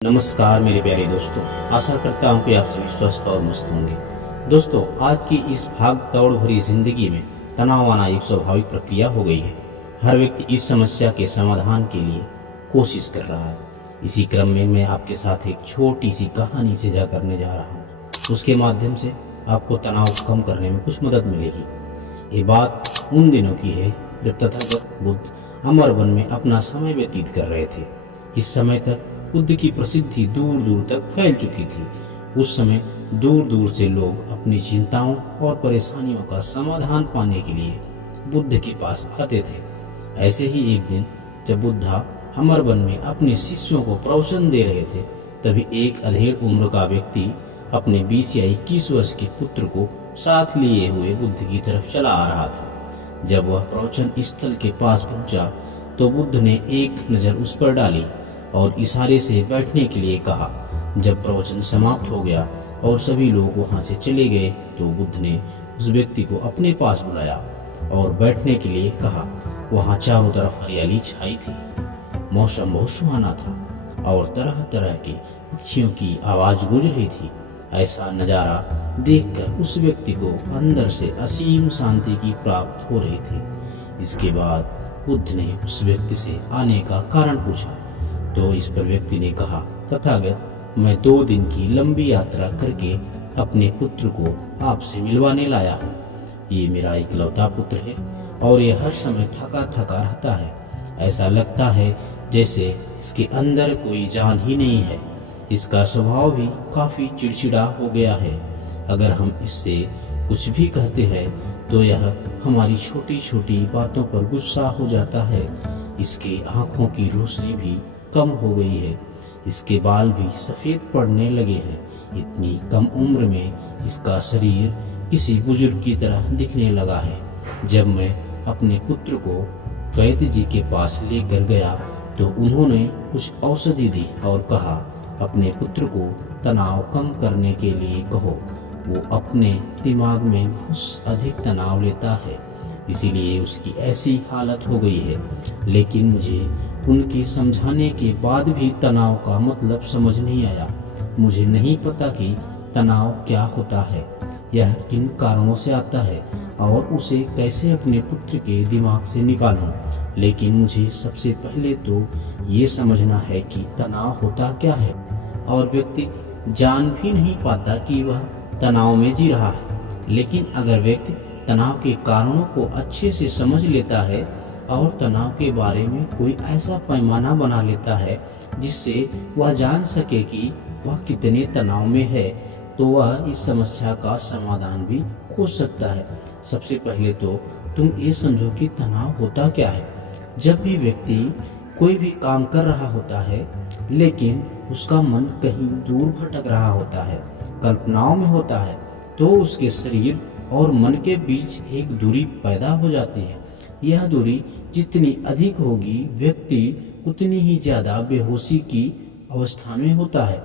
नमस्कार मेरे प्यारे दोस्तों, आशा करता हूँ कि आप सभी स्वस्थ और मस्त होंगे। दोस्तों, आज की इस भाग दौड़ भरी जिंदगी में तनाव आना एक स्वाभाविक प्रक्रिया हो गई है। हर व्यक्ति इस समस्या के समाधान के लिए कोशिश कर रहा है। इसी क्रम में मैं आपके साथ एक छोटी सी कहानी साझा करने जा रहा हूँ। उसके माध्यम से आपको तनाव कम करने में कुछ मदद मिलेगी। ये बात उन दिनों की है जब तथागत बुद्ध अमरवन में अपना समय व्यतीत कर रहे थे। इस समय तक बुद्ध की प्रसिद्धि दूर दूर तक फैल चुकी थी। उस समय दूर दूर से लोग अपनी चिंताओं और परेशानियों का समाधान पाने के लिए बुद्ध के पास आते थे। ऐसे ही एक दिन जब बुद्धा अमरवन में अपने शिष्यों को प्रवचन दे रहे थे, तभी एक अधेड़ उम्र का व्यक्ति अपने 20 या 21 वर्ष के पुत्र को साथ लिए हुए बुद्ध की तरफ चला आ रहा था। जब वह प्रवचन स्थल के पास पहुंचा तो बुद्ध ने एक नजर उस पर डाली और इशारे से बैठने के लिए कहा। जब प्रवचन समाप्त हो गया और सभी लोग वहां से चले गए तो बुद्ध ने उस व्यक्ति को अपने पास बुलाया और बैठने के लिए कहा। वहां चारों तरफ हरियाली छाई थी, मौसम बहुत सुहाना था और तरह तरह के पक्षियों की आवाज गूंज रही थी। ऐसा नजारा देखकर उस व्यक्ति को अंदर से असीम शांति की प्राप्त हो रही थी। इसके बाद बुद्ध ने उस व्यक्ति से आने का कारण पूछा तो इस पर व्यक्ति ने कहा, तथागत, मैं 2 दिन की लंबी यात्रा करके अपने पुत्र को आपसे मिलवाने लाया हूँ। ये मेरा इकलौता पुत्र है और ये हर समय थका थका रहता है। ऐसा लगता है जैसे इसके अंदर कोई जान ही नहीं है। इसका स्वभाव भी काफी चिड़चिड़ा हो गया है। अगर हम इससे कुछ भी कहते हैं तो यह हमारी छोटी छोटी बातों पर गुस्सा हो जाता है। इसकी आंखों की रोशनी भी कम हो गई है। इसके बाल भी सफेद पड़ने लगे हैं। इतनी कम उम्र में इसका शरीर किसी बुजुर्ग की तरह दिखने लगा है। जब मैं अपने पुत्र को वैद्य जी के पास लेकर गया तो उन्होंने कुछ औषधि दी और कहा, अपने पुत्र को तनाव कम करने के लिए कहो। वो अपने दिमाग में बहुत अधिक तनाव लेता है, इसीलिए उसकी ऐसी हालत हो गई है। लेकिन मुझे उनके समझाने के बाद भी तनाव का मतलब समझ नहीं आया। मुझे नहीं पता कि तनाव क्या होता है, यह किन कारणों से आता है और उसे कैसे अपने पुत्र के दिमाग से निकालूं। लेकिन मुझे सबसे पहले तो ये समझना है कि तनाव होता क्या है, और व्यक्ति जान भी नहीं पाता कि वह तनाव में जी रहा है। लेकिन अगर व्यक्ति तनाव के कारणों को अच्छे से समझ लेता है और तनाव के बारे में कोई ऐसा पैमाना बना लेता है जिससे वह जान सके कि वह कितने तनाव में है, तो वह इस समस्या का समाधान भी खोज सकता है। सबसे पहले तो तुम ये समझो कि तनाव होता क्या है। जब भी व्यक्ति कोई भी काम कर रहा होता है लेकिन उसका मन कहीं दूर भटक रहा होता है, कल्पनाओं में होता है, तो उसके शरीर और मन के बीच एक दूरी पैदा हो जाती है। यह दूरी जितनी अधिक होगी, व्यक्ति उतनी ही ज्यादा बेहोशी की अवस्था में होता है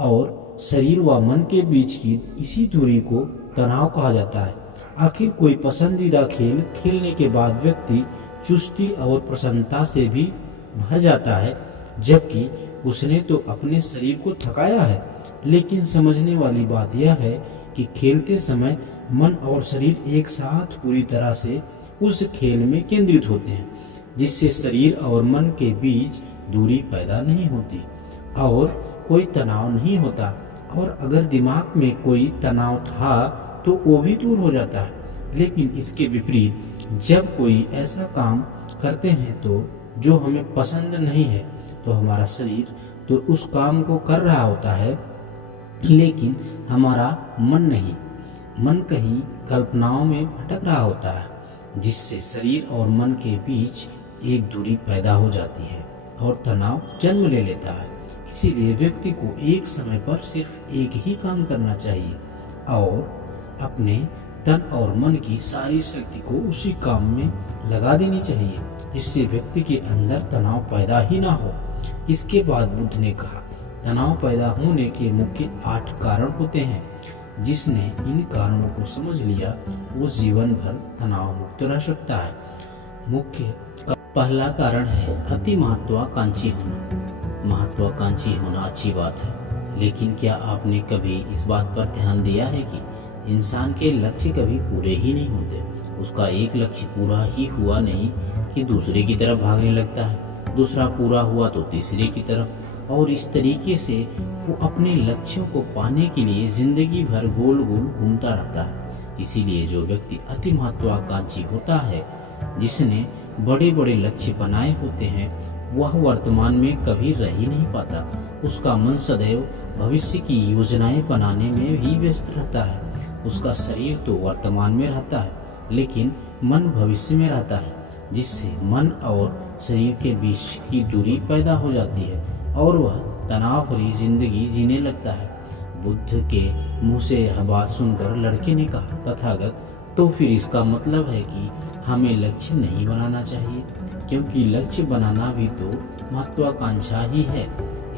और शरीर व मन के बीच की इसी दूरी को तनाव कहा जाता है। आखिर कोई पसंदीदा खेल खेलने के बाद व्यक्ति चुस्ती और प्रसन्नता से भी भर जाता है, जबकि उसने तो अपने शरीर को थकाया है। लेकिन समझने वाली बात यह है कि खेलते समय मन और शरीर एक साथ पूरी तरह से उस खेल में केंद्रित होते हैं, जिससे शरीर और मन के बीच दूरी पैदा नहीं होती और कोई तनाव नहीं होता। और अगर दिमाग में कोई तनाव था तो वो भी दूर हो जाता है। लेकिन इसके विपरीत जब कोई ऐसा काम करते हैं तो जो हमें पसंद नहीं है, तो हमारा शरीर तो उस काम को कर रहा होता है लेकिन हमारा मन नहीं। मन कहीं कल्पनाओं में भटक रहा होता है, जिससे शरीर और मन के बीच एक दूरी पैदा हो जाती है और तनाव जन्म ले लेता है। इसीलिए व्यक्ति को एक समय पर सिर्फ एक ही काम करना चाहिए और अपने तन और मन की सारी शक्ति को उसी काम में लगा देनी चाहिए, जिससे व्यक्ति के अंदर तनाव पैदा ही ना हो। इसके बाद बुद्ध ने कहा, तनाव पैदा होने के मुख्य 8 कारण होते हैं। जिसने इन कारणों को समझ लिया वो जीवन भर तनाव मुक्त रह सकता है। मुख्य पहला कारण है अति महत्वाकांक्षी होना। महत्वाकांक्षी होना अच्छी बात है, लेकिन क्या आपने कभी इस बात पर ध्यान दिया है कि इंसान के लक्ष्य कभी पूरे ही नहीं होते। उसका एक लक्ष्य पूरा ही हुआ नहीं कि दूसरे की तरफ भागने लगता है, दूसरा पूरा हुआ तो तीसरे की तरफ, और इस तरीके से वो अपने लक्ष्यों को पाने के लिए जिंदगी भर गोल गोल घूमता रहता है। इसीलिए जो व्यक्ति अति महत्वाकांक्षी होता है, जिसने बड़े बड़े लक्ष्य बनाए होते हैं, वह वर्तमान में कभी रह ही नहीं पाता। उसका मन सदैव भविष्य की योजनाएं बनाने में ही व्यस्त रहता है। उसका शरीर तो वर्तमान में रहता है, लेकिन मन भविष्य में रहता है, जिससे मन और शरीर के बीच की दूरी पैदा हो जाती है और वह तनाव भरी जिंदगी जीने लगता है। बुद्ध के मुंह से यह बात सुनकर लड़के ने कहा, तथागत, तो फिर इसका मतलब है कि हमें लक्ष्य नहीं बनाना चाहिए, क्योंकि लक्ष्य बनाना भी तो महत्वाकांक्षा ही है।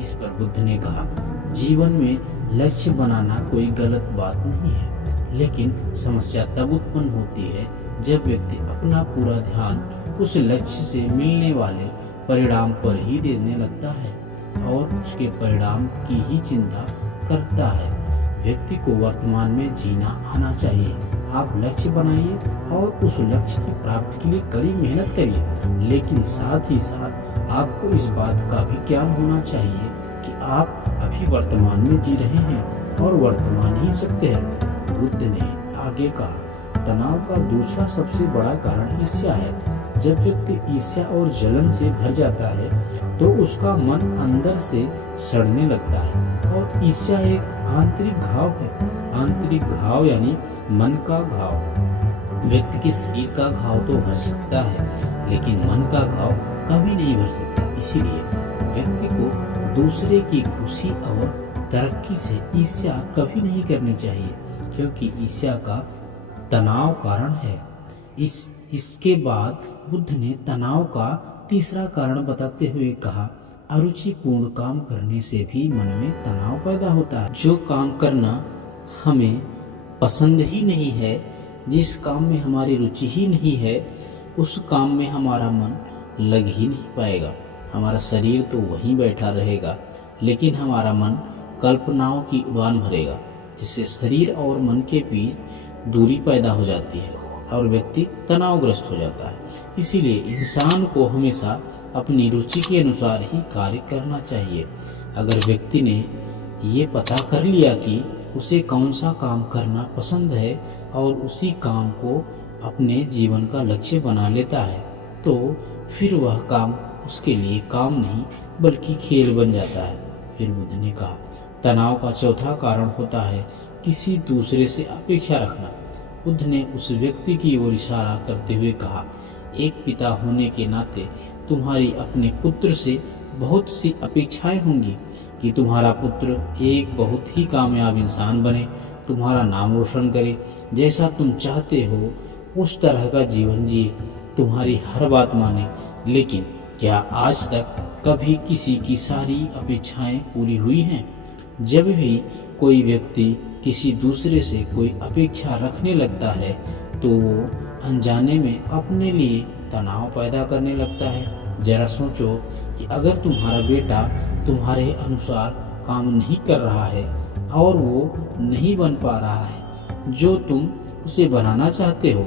इस पर बुद्ध ने कहा, जीवन में लक्ष्य बनाना कोई गलत बात नहीं है, लेकिन समस्या तब उत्पन्न होती है जब व्यक्ति अपना पूरा ध्यान उस लक्ष्य से मिलने वाले परिणाम पर ही देने लगता है और उसके परिणाम की ही चिंता करता है। व्यक्ति को वर्तमान में जीना आना चाहिए। आप लक्ष्य बनाइए और उस लक्ष्य की प्राप्ति के लिए कड़ी मेहनत करिए, लेकिन साथ ही साथ आपको इस बात का भी ज्ञान होना चाहिए कि आप अभी वर्तमान में जी रहे हैं और वर्तमान ही सत्य है। बुद्ध ने आगे कहा, तनाव का दूसरा सबसे बड़ा कारण ईर्ष्या है। जब व्यक्ति ईर्ष्या और जलन से भर जाता है तो उसका मन अंदर से सड़ने लगता है, और ईर्ष्या एक आंतरिक घाव है। आंतरिक घाव यानी मन का घाव। व्यक्ति के शरीर का घाव तो भर सकता है, लेकिन मन का घाव कभी नहीं भर सकता। इसीलिए व्यक्ति को दूसरे की खुशी और तरक्की से ईर्ष्या कभी नहीं करनी चाहिए, क्योंकि ईर्ष्या का तनाव कारण है। इसके बाद बुद्ध ने तनाव का तीसरा कारण बताते हुए कहा, अरुचिपूर्ण काम करने से भी मन में तनाव पैदा होता है। जो काम करना हमें पसंद ही नहीं है, जिस काम में हमारी रुचि ही नहीं है, उस काम में हमारा मन लग ही नहीं पाएगा। हमारा शरीर तो वहीं बैठा रहेगा, लेकिन हमारा मन कल्पनाओं की उड़ान भरेगा, जिससे शरीर और मन के बीच दूरी पैदा हो जाती है और व्यक्ति तनावग्रस्त हो जाता है। इसीलिए इंसान को हमेशा अपनी रुचि के अनुसार ही कार्य करना चाहिए। अगर व्यक्ति ने ये पता कर लिया कि उसे कौन सा काम करना पसंद है और उसी काम को अपने जीवन का लक्ष्य बना लेता है, तो फिर वह काम उसके लिए काम नहीं बल्कि खेल बन जाता है। फिर बुद्ध ने कहा, तनाव का चौथा कारण होता है किसी दूसरे से अपेक्षा रखना। बुद्ध ने उस व्यक्ति की ओर इशारा करते हुए कहा, एक पिता होने के नाते तुम्हारी अपने पुत्र से बहुत सी अपेक्षाएं होंगी कि तुम्हारा पुत्र एक बहुत ही कामयाब इंसान बने, तुम्हारा नाम रोशन करे, जैसा तुम चाहते हो उस तरह का जीवन जिए, तुम्हारी हर बात माने। लेकिन क्या आज तक कभी किसी की सारी अपेक्षाएं पूरी हुई हैं? जब भी कोई व्यक्ति किसी दूसरे से कोई अपेक्षा रखने लगता है तो वो अनजाने में अपने लिए तनाव पैदा करने लगता है। जरा सोचो कि अगर तुम्हारा बेटा तुम्हारे अनुसार काम नहीं कर रहा है और वो नहीं बन पा रहा है जो तुम उसे बनाना चाहते हो,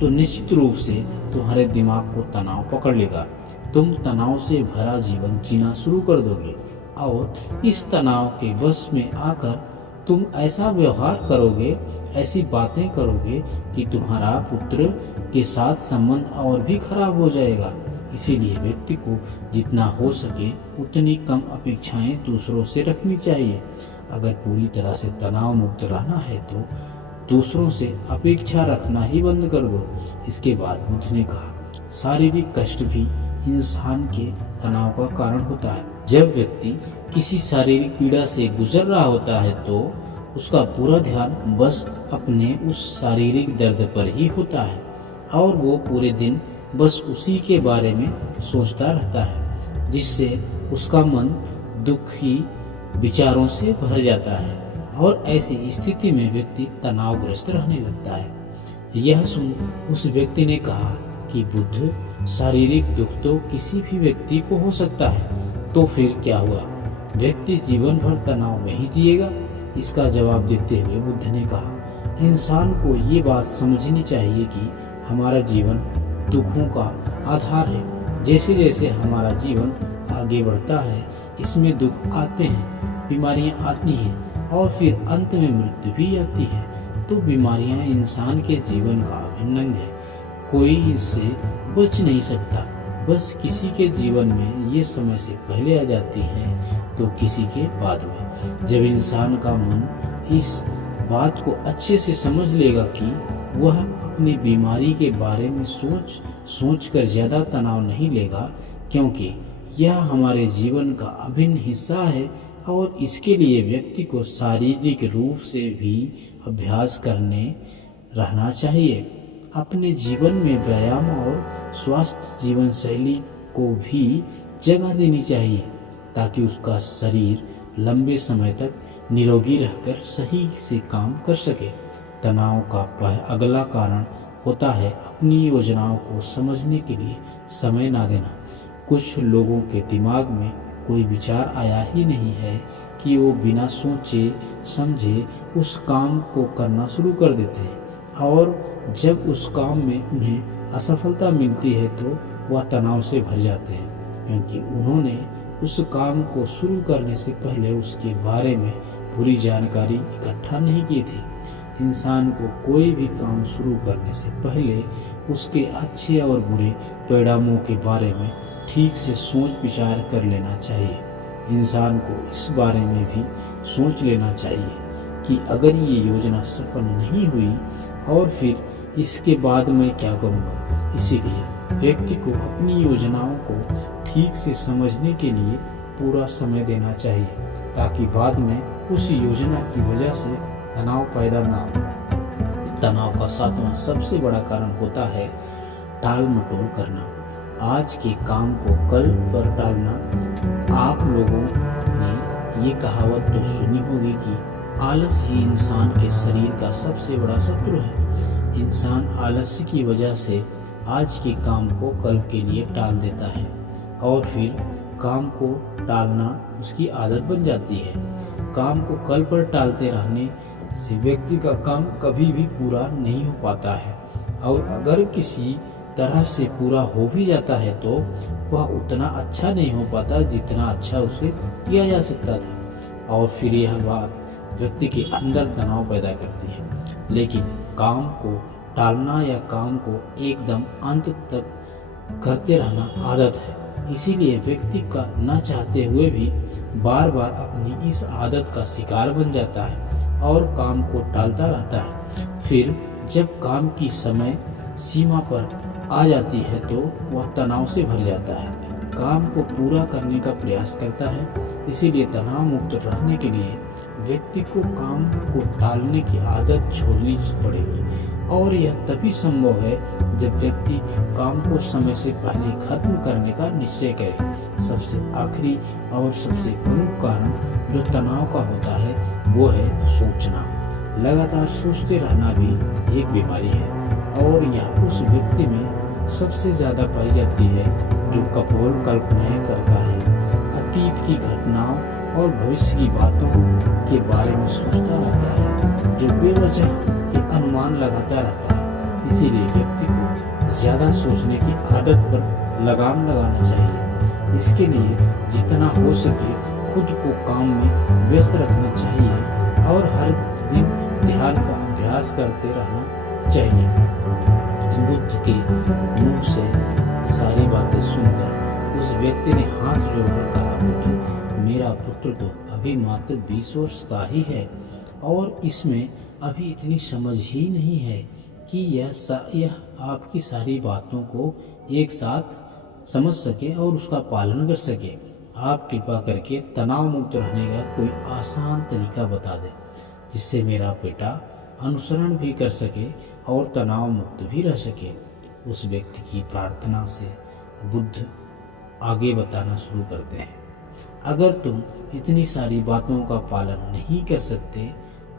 तो निश्चित रूप से तुम्हारे दिमाग को तनाव पकड़ लेगा। तुम तनाव से भरा जीवन जीना शुरू कर दोगे और इस तनाव के वश में आकर तुम ऐसा व्यवहार करोगे, ऐसी बातें करोगे कि तुम्हारा पुत्र के साथ संबंध और भी खराब हो जाएगा। इसीलिए व्यक्ति को जितना हो सके उतनी कम अपेक्षाएं दूसरों से रखनी चाहिए। अगर पूरी तरह से तनाव मुक्त रहना है तो दूसरों से अपेक्षा रखना ही बंद कर दो। इसके बाद बुद्ध ने कहा, शारीरिक कष्ट भी इंसान के तनाव का कारण होता है। जब व्यक्ति किसी शारीरिक पीड़ा से गुजर रहा होता है तो उसका पूरा ध्यान बस अपने उस शारीरिक दर्द पर ही होता है और वो पूरे दिन बस उसी के बारे में सोचता रहता है, जिससे उसका मन दुखी विचारों से भर जाता है और ऐसी स्थिति में व्यक्ति तनावग्रस्त रहने लगता है। यह सुन उस व्यक्ति ने कहा कि बुद्ध, शारीरिक दुख तो किसी भी व्यक्ति को हो सकता है, तो फिर क्या हुआ? व्यक्ति जीवन भर तनाव में ही जिएगा? इसका जवाब देते हुए बुद्ध ने कहा, इंसान को ये बात समझनी चाहिए कि हमारा जीवन दुखों का आधार है। जैसे जैसे हमारा जीवन आगे बढ़ता है, इसमें दुख आते हैं, बीमारियां आती हैं और फिर अंत में मृत्यु भी आती है। तो बीमारियां इंसान के जीवन का अभिन्न अंग है, कोई इससे बच नहीं सकता। बस किसी के जीवन में ये समय से पहले आ जाती हैं तो किसी के बाद में। जब इंसान का मन इस बात को अच्छे से समझ लेगा कि वह अपनी बीमारी के बारे में सोच कर ज़्यादा तनाव नहीं लेगा, क्योंकि यह हमारे जीवन का अभिन्न हिस्सा है और इसके लिए व्यक्ति को शारीरिक रूप से भी अभ्यास करने रहना चाहिए। अपने जीवन में व्यायाम और स्वस्थ जीवन शैली को भी जगह देनी चाहिए ताकि उसका शरीर लंबे समय तक निरोगी रहकर सही से काम कर सके। तनाव का अगला कारण होता है अपनी योजनाओं को समझने के लिए समय ना देना। कुछ लोगों के दिमाग में कोई विचार आया ही नहीं है कि वो बिना सोचे समझे उस काम को करना शुरू कर देते हैं और जब उस काम में उन्हें असफलता मिलती है तो वह तनाव से भर जाते हैं, क्योंकि उन्होंने उस काम को शुरू करने से पहले उसके बारे में पूरी जानकारी इकट्ठा नहीं की थी। इंसान को कोई भी काम शुरू करने से पहले उसके अच्छे और बुरे परिणामों के बारे में ठीक से सोच विचार कर लेना चाहिए। इंसान को इस बारे में भी सोच लेना चाहिए कि अगर ये योजना सफल नहीं हुई और फिर इसके बाद मैं क्या करूँगा। इसीलिए व्यक्ति को अपनी योजनाओं को ठीक से समझने के लिए पूरा समय देना चाहिए ताकि बाद में उस योजना की वजह से तनाव पैदा ना हो। तनाव का सातवां सबसे बड़ा कारण होता है टाल मटोल करना। आज के काम को कल पर टालना। आप लोगों ने ये कहावत तो सुनी होगी कि आलस ही इंसान के शरीर का सबसे बड़ा शत्रु है। इंसान आलस्य की वजह से आज के काम को कल के लिए टाल देता है और फिर काम को टालना उसकी आदत बन जाती है। काम को कल पर टालते रहने से व्यक्ति का काम कभी भी पूरा नहीं हो पाता है और अगर किसी तरह से पूरा हो भी जाता है तो वह उतना अच्छा नहीं हो पाता जितना अच्छा उसे किया जा सकता था और फिर यह बात व्यक्ति के अंदर तनाव पैदा करती है। लेकिन काम को टालना या काम को एकदम अंत तक करते रहना आदत है, इसीलिए व्यक्ति का न चाहते हुए भी बार बार अपनी इस आदत का शिकार बन जाता है और काम को टालता रहता है। फिर जब काम की समय सीमा पर आ जाती है तो वह तनाव से भर जाता है, काम को पूरा करने का प्रयास करता है। इसीलिए तनाव मुक्त रहने के लिए व्यक्ति को काम को टालने की आदत छोड़नी पड़ेगी और यह तभी संभव है जब व्यक्ति काम को समय से पहले खत्म करने का निश्चय करे। सबसे आखिरी और सबसे प्रमुख कारण जो तनाव का होता है वो है सोचना। लगातार सोचते रहना भी एक बीमारी है और यह उस व्यक्ति में सबसे ज्यादा पाई जाती है जो कपोल कल्पनाएं करता है, अतीत की घटनाओं और भविष्य की बातों के बारे में सोचता रहता है, जो बेवजह के अनुमान लगाता रहता है। इसीलिए व्यक्ति को ज्यादा सोचने की आदत पर लगाम लगाना चाहिए। इसके लिए जितना हो सके खुद को काम में व्यस्त रखना चाहिए और हर दिन ध्यान का अभ्यास करते रहना चाहिए। बुद्ध के मुंह से सारी बातें सुनकर उस व्यक्ति ने हाथ जोड़कर कहा, बुद्ध, मेरा पुत्र तो अभी मात्र 20 वर्ष का ही है और इसमें अभी इतनी समझ ही नहीं है कि यह आपकी सारी बातों को एक साथ समझ सके और उसका पालन कर सके। आप कृपा करके तनाव मुक्त रहने का कोई आसान तरीका बता दें जिससे मेरा बेटा अनुसरण भी कर सके और तनाव मुक्त भी रह सके। उस व्यक्ति की प्रार्थना से बुद्ध आगे बताना शुरू करते हैं, अगर तुम इतनी सारी बातों का पालन नहीं कर सकते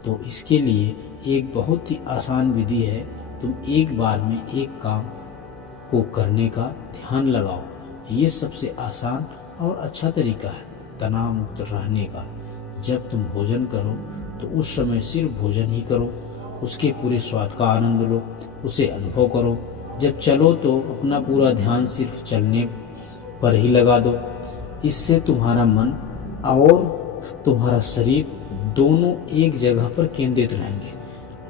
तो इसके लिए एक बहुत ही आसान विधि है। तुम एक बार में एक काम को करने का ध्यान लगाओ। ये सबसे आसान और अच्छा तरीका है तनाव मुक्त रहने का। जब तुम भोजन करो तो उस समय सिर्फ भोजन ही करो, उसके पूरे स्वाद का आनंद लो, उसे अनुभव करो। जब चलो तो अपना पूरा ध्यान सिर्फ चलने पर ही लगा दो। इससे तुम्हारा मन और तुम्हारा शरीर दोनों एक जगह पर केंद्रित रहेंगे,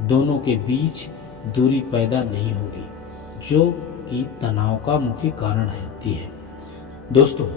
दोनों के बीच दूरी पैदा नहीं होगी, जो कि तनाव का मुख्य कारण होती है। दोस्तों,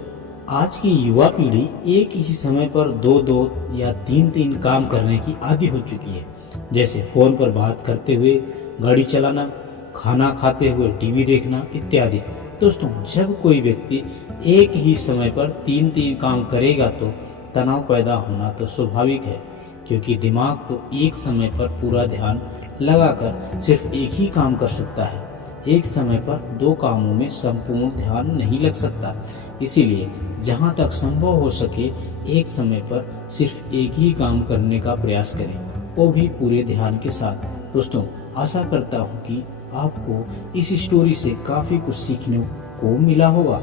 आज की युवा पीढ़ी एक ही समय पर दो या तीन काम करने की आदी हो चुकी है, जैसे फोन पर बात करते हुए गाड़ी चलाना, खाना खाते हुए टीवी देखना इत्यादि। दोस्तों, जब कोई व्यक्ति एक ही समय पर तीन काम करेगा तो तनाव पैदा होना तो स्वाभाविक है, क्योंकि दिमाग तो एक समय पर पूरा ध्यान लगाकर सिर्फ एक ही काम कर सकता है। एक समय पर दो कामों में संपूर्ण ध्यान नहीं लग सकता। इसीलिए जहाँ तक संभव हो सके एक समय पर सिर्फ एक ही काम करने का प्रयास करें, वो भी पूरे ध्यान के साथ। दोस्तों, आशा करता हूँ कि आपको इस स्टोरी से काफ़ी कुछ सीखने को मिला होगा।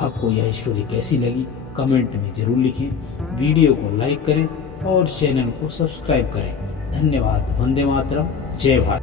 आपको यह स्टोरी कैसी लगी कमेंट में जरूर लिखें, वीडियो को लाइक करें और चैनल को सब्सक्राइब करें। धन्यवाद। वंदे मातरम। जय भारत।